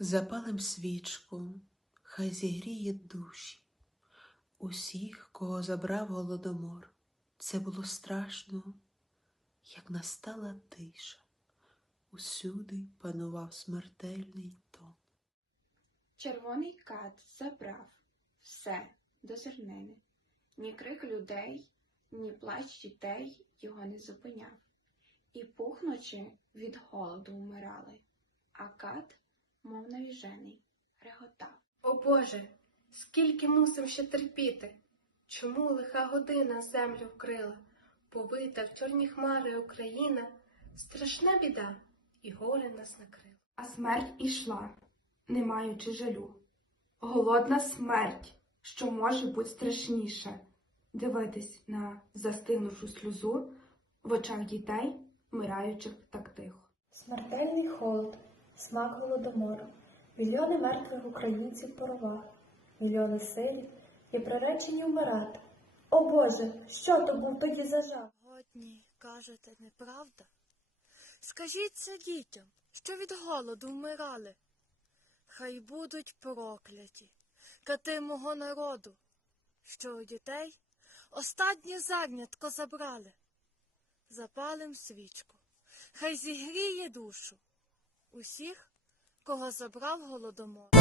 Запалим свічку, хай зігріє душі усіх, кого забрав голодомор. Це було страшно, як настала тиша. Усюди панував смертельний тон. Червоний кат забрав все до зернини. Ні крик людей, ні плач дітей його не зупиняв. І пухнучи від голоду вмирали, а кат, мов навіжений, реготав. О Боже, скільки мусим ще терпіти? Чому лиха година землю вкрила? Повита в чорні хмари Україна, страшна біда, і горе нас накрило. А смерть ішла, не маючи жалю. Голодна смерть, що може бути страшніше, дивитись на застигнувшу сльозу в очах дітей, вмираючих так тихо. Смертельний холод, смак голодомору, мільйони мертвих українців по мільйони сирів є приречені вмирати. О Боже, що то був тоді за жах? Годні, кажете, неправда? Скажіть це дітям, що від голоду вмирали. Хай будуть прокляті, кати мого народу, що у дітей останнє зернятко забрали. Запалим свічку, хай зігріє душу усіх, кого забрав голодомор.